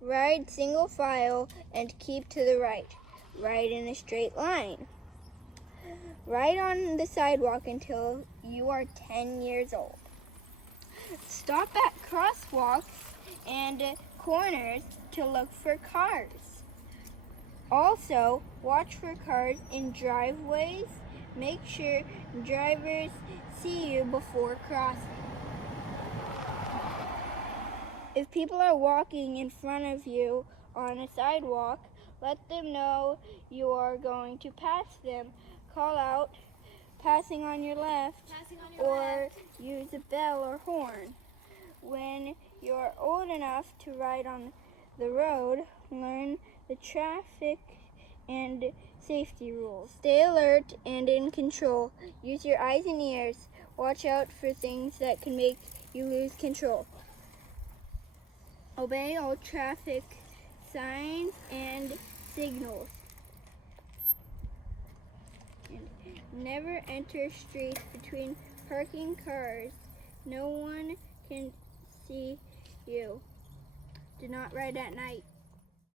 Ride single file and keep to the right. Ride in a straight line. Ride on the sidewalk until you are 10 years old. Stop at crosswalks and corners to look for cars. Also, watch for cars in driveways. Make sure drivers see you before crossing. If people are walking in front of you on a sidewalk, let them know you are going to pass them. Call out, passing on your left, or use a bell or horn. When you're old enough to ride on the road, learn the traffic and safety rules. Stay alert and in control. Use your eyes and ears. Watch out for things that can make you lose control. Obey all traffic signs and signals. And never enter streets between parking cars. No one can see you. Do not ride at night.